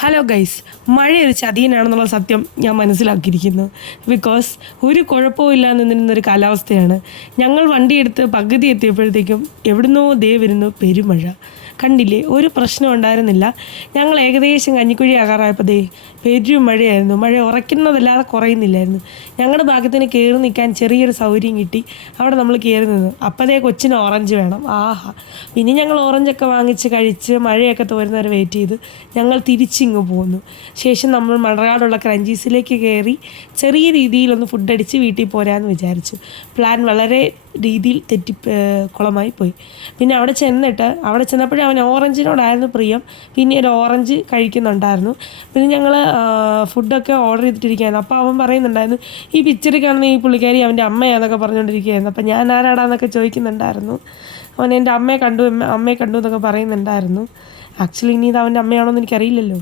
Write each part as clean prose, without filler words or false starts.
Hello guys, മഴയൊരു ചതിയനാണെന്നുള്ള സത്യം ഞാൻ മനസ്സിലാക്കിയിരിക്കുന്നു. Because ഒരു കുഴപ്പമില്ല നിന്നിരുന്നൊരു കാലാവസ്ഥയാണ്. ഞങ്ങൾ വണ്ടിയെടുത്ത് പകുതി എത്തിയപ്പോഴത്തേക്കും എവിടുന്നോ ദേ വരുന്നു പെരുമഴ. കണ്ടില്ലേ, ഒരു പ്രശ്നം ഉണ്ടായിരുന്നില്ല. ഞങ്ങൾ ഏകദേശം കഞ്ഞിക്കുഴി ആകാറായപ്പോൾ ദേ പെരുമഴയായിരുന്നു. മഴ ഉറയ്ക്കുന്നതല്ലാതെ കുറയുന്നില്ലായിരുന്നു. ഞങ്ങളുടെ ഭാഗത്തിന് കയറി നിൽക്കാൻ ചെറിയൊരു സൗകര്യം കിട്ടി. അവിടെ നമ്മൾ കയറി നിന്നു. അപ്പോഴേ കൊച്ചിന് ഓറഞ്ച് വേണം. ആഹാ, പിന്നെ ഞങ്ങൾ ഓറഞ്ചൊക്കെ വാങ്ങിച്ച് കഴിച്ച് മഴയൊക്കെ തോരുന്നവരെ വെയിറ്റ് ചെയ്ത് ഞങ്ങൾ തിരിച്ചിങ്ങ് പോന്നു. ശേഷം നമ്മൾ മണർകാടുള്ള ക്രഞ്ചീസിലേക്ക് കയറി ചെറിയ രീതിയിലൊന്ന് ഫുഡ് അടിച്ച് വീട്ടിൽ പോരാമെന്ന് വിചാരിച്ചു. പ്ലാൻ വളരെ രീതിയിൽ കുളമായി പോയി. പിന്നെ അവിടെ ചെന്നപ്പോഴേ അവൻ ഓറഞ്ചിനോടായിരുന്നു പ്രിയം. പിന്നെ ഒരു ഓറഞ്ച് കഴിക്കുന്നുണ്ടായിരുന്നു. പിന്നെ ഞങ്ങൾ ഫുഡൊക്കെ ഓർഡർ ചെയ്തിട്ടിരിക്കുകയായിരുന്നു. അപ്പോൾ അവൻ പറയുന്നുണ്ടായിരുന്നു, ഈ പിക്ചറിൽ കാണുന്ന ഈ പുള്ളിക്കാരി അവൻ്റെ അമ്മയാണെന്നൊക്കെ പറഞ്ഞുകൊണ്ടിരിക്കുകയായിരുന്നു. അപ്പോൾ ഞാൻ ആരാടാന്നൊക്കെ ചോദിക്കുന്നുണ്ടായിരുന്നു. അവൻ എൻ്റെ അമ്മയെ കണ്ടു എന്നൊക്കെ പറയുന്നുണ്ടായിരുന്നു. ആക്ച്വലി ഇനി ഇത് അവൻ്റെ അമ്മയാണോ എന്ന് എനിക്കറിയില്ലല്ലോ.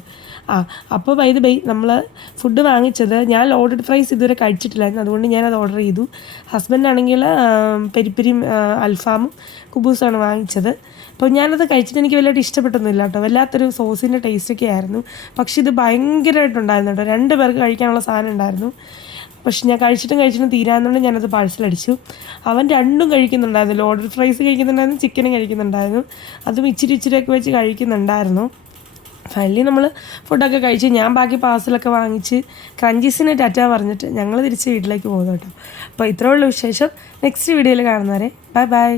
അപ്പോൾ ബൈ നമ്മൾ ഫുഡ് വാങ്ങിച്ചത്, ഞാൻ ലോഡഡ് ഫ്രൈസ് ഇതുവരെ കഴിച്ചിട്ടില്ലായിരുന്നു. അതുകൊണ്ട് ഞാനത് ഓർഡർ ചെയ്തു. ഹസ്ബൻഡാണെങ്കിൽ പെരിപ്പെരിയും അൽഫാമും കുബൂസാണ് വാങ്ങിച്ചത്. അപ്പോൾ ഞാനത് കഴിച്ചിട്ട് എനിക്ക് വലുതായിട്ട് ഇഷ്ടപ്പെട്ടൊന്നുമില്ല കേട്ടോ. വല്ലാത്തൊരു സോസിൻ്റെ ടേസ്റ്റൊക്കെ ആയിരുന്നു. പക്ഷേ ഇത് ഭയങ്കരമായിട്ടുണ്ടായിരുന്നു കേട്ടോ. 2 പേർക്ക് കഴിക്കാനുള്ള സാധനം ഉണ്ടായിരുന്നു. പക്ഷെ ഞാൻ കഴിച്ചിട്ടും തീരാന്നുകൊണ്ട് ഞാനത് പാഴ്സലടിച്ചു. അവൻ 2ഉം കഴിക്കുന്നുണ്ടായിരുന്നു. ലോഡഡ് ഫ്രൈസ് കഴിക്കുന്നുണ്ടായിരുന്നു, ചിക്കനും കഴിക്കുന്നുണ്ടായിരുന്നു. അതും ഇച്ചിരിയൊക്കെ വെച്ച് കഴിക്കുന്നുണ്ടായിരുന്നു. ഫൈനലി നമ്മൾ ഫുഡൊക്കെ കഴിച്ച് ഞാൻ ബാക്കി പാഴ്സലൊക്കെ വാങ്ങിച്ച് ക്രഞ്ചീസിന് ടാറ്റ പറഞ്ഞിട്ട് ഞങ്ങൾ തിരിച്ച് വീട്ടിലേക്ക് പോകുന്നു കേട്ടോ. അപ്പോൾ ഇത്രയുള്ള വിശേഷം. നെക്സ്റ്റ് വീഡിയോയിൽ കാണുന്നവരെ ബൈ.